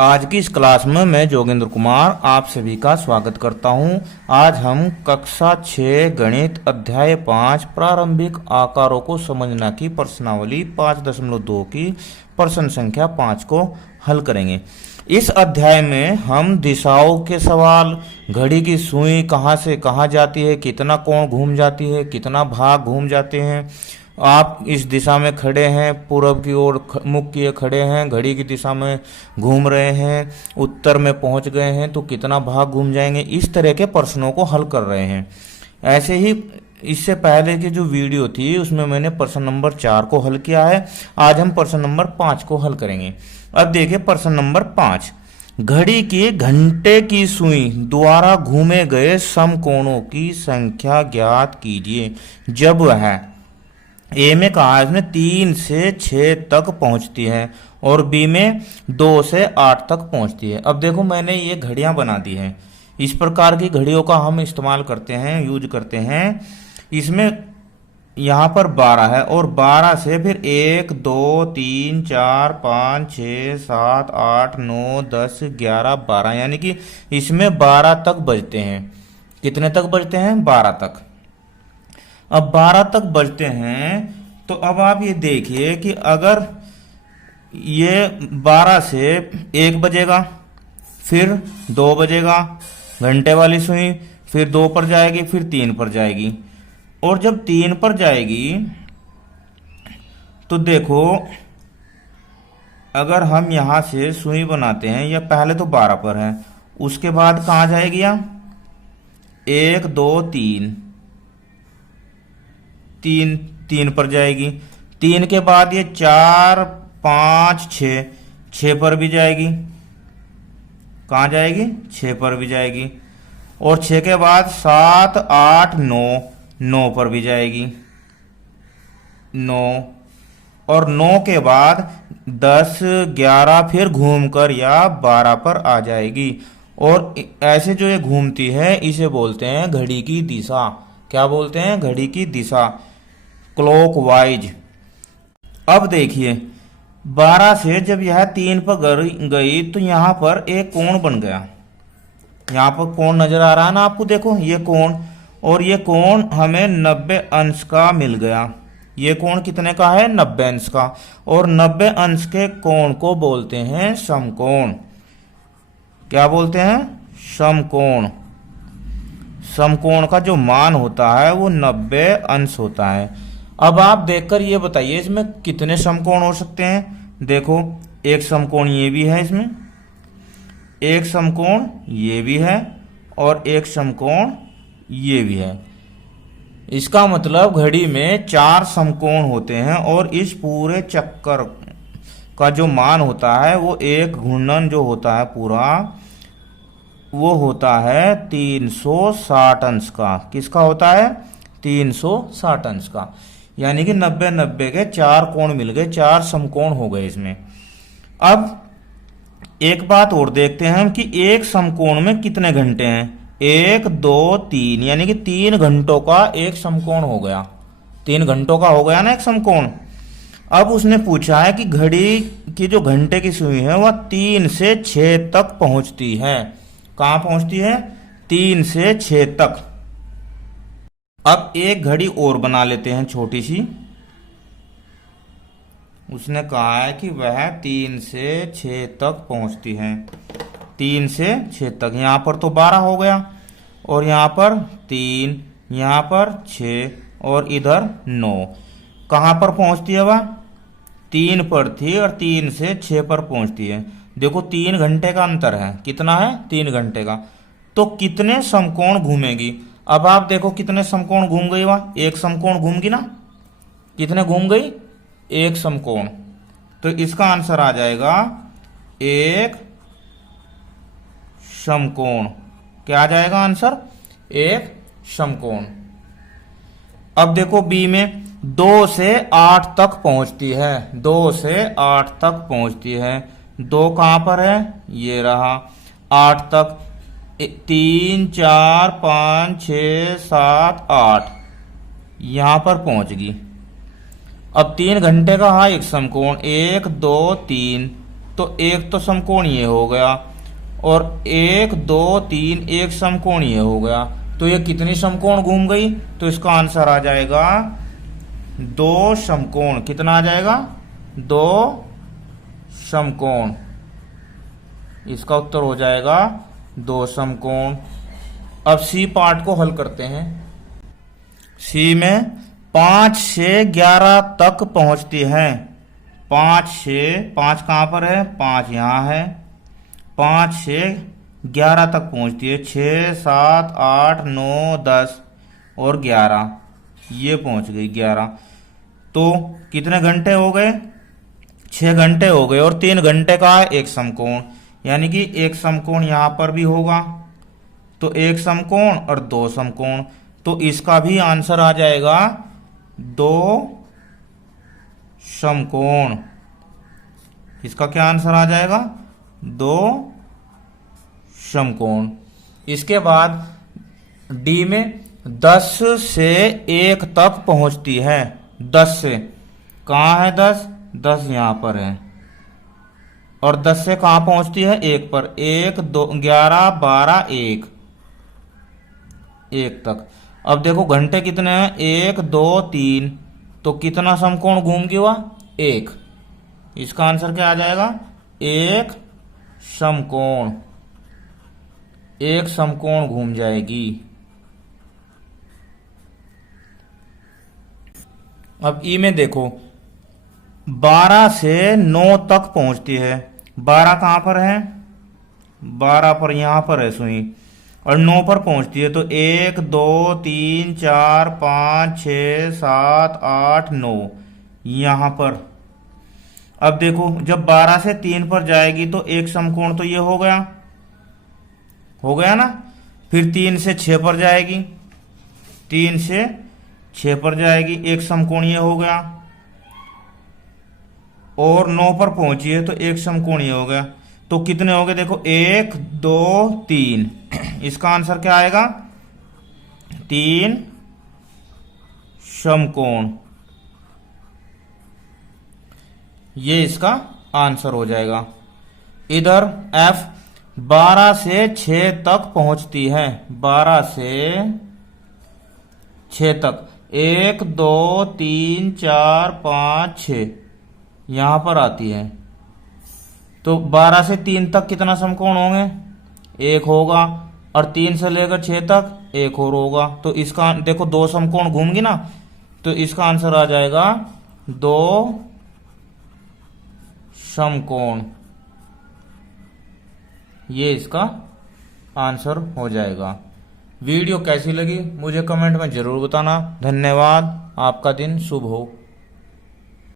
आज की इस क्लास में मैं जोगेंद्र कुमार आप सभी का स्वागत करता हूं। आज हम कक्षा 6 गणित अध्याय 5 प्रारंभिक आकारों को समझना की प्रश्नावली 5.2 की प्रश्न संख्या 5 को हल करेंगे। इस अध्याय में हम दिशाओं के सवाल, घड़ी की सुई कहाँ से कहाँ जाती है, कितना कोण घूम जाती है, कितना भाग घूम जाते हैं, आप इस दिशा में खड़े हैं, पूर्व की ओर मुख किए खड़े हैं, घड़ी की दिशा में घूम रहे हैं, उत्तर में पहुंच गए हैं तो कितना भाग घूम जाएंगे, इस तरह के प्रश्नों को हल कर रहे हैं। ऐसे ही इससे पहले की जो वीडियो थी उसमें मैंने प्रश्न नंबर 4 को हल किया है। आज हम प्रश्न नंबर 5 को हल करेंगे। अब देखिए प्रश्न नंबर 5, घड़ी के घंटे की सुई द्वारा घूमे गए समकोणों की संख्या ज्ञात कीजिए जब वह ए में कहा है इसमें 3 से 6 तक पहुंचती है और बी में 2 से 8 तक पहुंचती है। अब देखो मैंने ये घड़ियां बना दी हैं। इस प्रकार की घड़ियों का हम इस्तेमाल करते हैं, यूज करते हैं। इसमें यहाँ पर 12 है और 12 से फिर 1 2 3 4 5 6 7 8 9 10 11 12 यानी कि इसमें 12 तक बजते हैं। कितने तक बजते हैं? 12 तक। अब 12 तक बजते हैं तो अब आप ये देखिए कि अगर ये 12 से 1 बजेगा, फिर 2 बजेगा घंटे वाली सुई, फिर 2 पर जाएगी, फिर 3 पर जाएगी। और जब 3 पर जाएगी तो देखो अगर हम यहां से सुई बनाते हैं, या पहले तो 12 पर है, उसके बाद कहां जाएगी? 1 2 3 3 पर जाएगी। 3 के बाद ये 4 5 6 पर भी जाएगी। कहां जाएगी? 6 पर भी जाएगी। और 6 के बाद 7 8 9 पर भी जाएगी 9। और 9 के बाद 10 11 फिर घूमकर या 12 पर आ जाएगी। और ऐसे जो ये घूमती है इसे बोलते हैं घड़ी की दिशा। क्या बोलते हैं? घड़ी की दिशा, क्लॉकवाइज। अब देखिए 12 से जब यह 3 पर गई तो यहां पर एक कोण बन गया। यहां पर कोण नजर आ रहा है ना आपको? देखो ये कोण, और ये कोण हमें 90 अंश का मिल गया। ये कोण कितने का है? 90 अंश का। और 90 अंश के कोण को बोलते हैं समकोण। क्या बोलते हैं? समकोण। समकोण का जो मान होता है वो 90 अंश होता है। अब आप देखकर ये बताइए इसमें कितने समकोण हो सकते हैं। देखो एक समकोण ये भी है, इसमें एक समकोण ये भी है, और एक समकोण ये भी है। इसका मतलब घड़ी में 4 समकोण होते हैं और इस पूरे चक्कर का जो मान होता है वो एक घूर्णन जो होता है पूरा वो होता है 360 अंश का। किसका होता है? 360 अंश का। यानी कि 90 90 के 4 कोण मिल गए, 4 समकोण हो गए इसमें। अब एक बात और देखते हैं हम कि एक समकोण में कितने घंटे हैं। 1 2 3 यानी कि 3 घंटों का एक समकोण हो गया। 3 घंटों का हो गया ना एक समकोण। अब उसने पूछा है कि घड़ी की जो घंटे की सुई है वह 3 से 6 तक पहुंचती है। कहां पहुंचती है? 3 से 6 तक। अब एक घड़ी और बना लेते हैं छोटी सी। उसने कहा है कि वह 3 से 6 तक पहुंचती है। 3 से 6 तक। यहां पर तो 12 हो गया, और यहां पर 3, यहां पर 6 और इधर 9। कहां पर पहुंचती है वह? 3 पर थी और 3 से 6 पर पहुंचती है। देखो 3 घंटे का अंतर है। कितना है? 3 घंटे का। तो कितने समकोण घूमेगी? अब आप देखो कितने समकोण घूम गई वहां? एक समकोण घूम गई ना? कितने घूम गई? एक समकोण। तो इसका आंसर आ जाएगा एक समकोण। क्या आ जाएगा आंसर? एक समकोण। अब देखो बी में 2 से 8 तक पहुंचती है। 2 से 8 तक पहुंचती है। 2 कहां पर है? ये रहा। 8 तक 3 4 5 6 7 8 यहां पर पहुंच गई। अब 3 घंटे का है एक समकोण, 1 2 3, तो एक तो समकोण ये हो गया, और 1 2 3 एक समकोण ये हो गया। तो ये कितनी समकोण घूम गई? तो इसका आंसर आ जाएगा 2 समकोण। कितना आ जाएगा? 2 समकोण। इसका उत्तर हो जाएगा 2 समकोण। अब सी पार्ट को हल करते हैं। सी में 5 से 11 तक पहुंचती है। 5 कहां पर है? 5 यहां है। 5 से 11 तक पहुंचती है। 6 7 8 9 10 और 11, ये पहुंच गई 11। तो कितने घंटे हो गए? 6 घंटे हो गए, और 3 घंटे का एक समकोण, यानी कि एक समकोण यहां पर भी होगा। तो एक समकोण और 2 समकोण, तो इसका भी आंसर आ जाएगा 2 समकोण। इसका क्या आंसर आ जाएगा? 2 समकोण। इसके बाद डी में 10 से 1 तक पहुंचती है। 10 से, कहां है 10? 10 यहां पर है। और 10 से कहां पहुंचती है? 1 पर। 1 2 11 12 1 तक। अब देखो घंटे कितने हैं? 1 2 3। तो कितना समकोण घूम गया? 1। इसका आंसर क्या आ जाएगा? 1 समकोण। 1 समकोण घूम जाएगी। अब ई में देखो 12 से 9 तक पहुंचती है। 12 कहां पर है? 12 पर यहां पर है सुई, और 9 पर पहुंचती है। तो 1 2 3 4 5 6 7 8 9 यहां पर। अब देखो जब 12 से 3 पर जाएगी तो एक समकोण तो ये हो गया ना। फिर 3 से 6 पर जाएगी। 3 से 6 पर जाएगी, एक समकोण ये हो गया। और 9 पर पहुंची है तो एक समकोण ये हो गया। तो कितने हो गए? देखो 1 2 3। इसका आंसर क्या आएगा? 3 समकोण। ये इसका आंसर हो जाएगा। इधर F 12 से 6 तक पहुंचती है। 12 से 6 तक 1 2 3 4 5 6 यहां पर आती है। तो 12 से 3 तक कितना समकोण होंगे? 1 होगा, और 3 से लेकर 6 तक 1 और होगा। तो इसका देखो 2 समकोण घूमगी ना, तो इसका आंसर आ जाएगा 2 समकोण। ये इसका आंसर हो जाएगा। वीडियो कैसी लगी मुझे कमेंट में जरूर बताना। धन्यवाद। आपका दिन शुभ हो।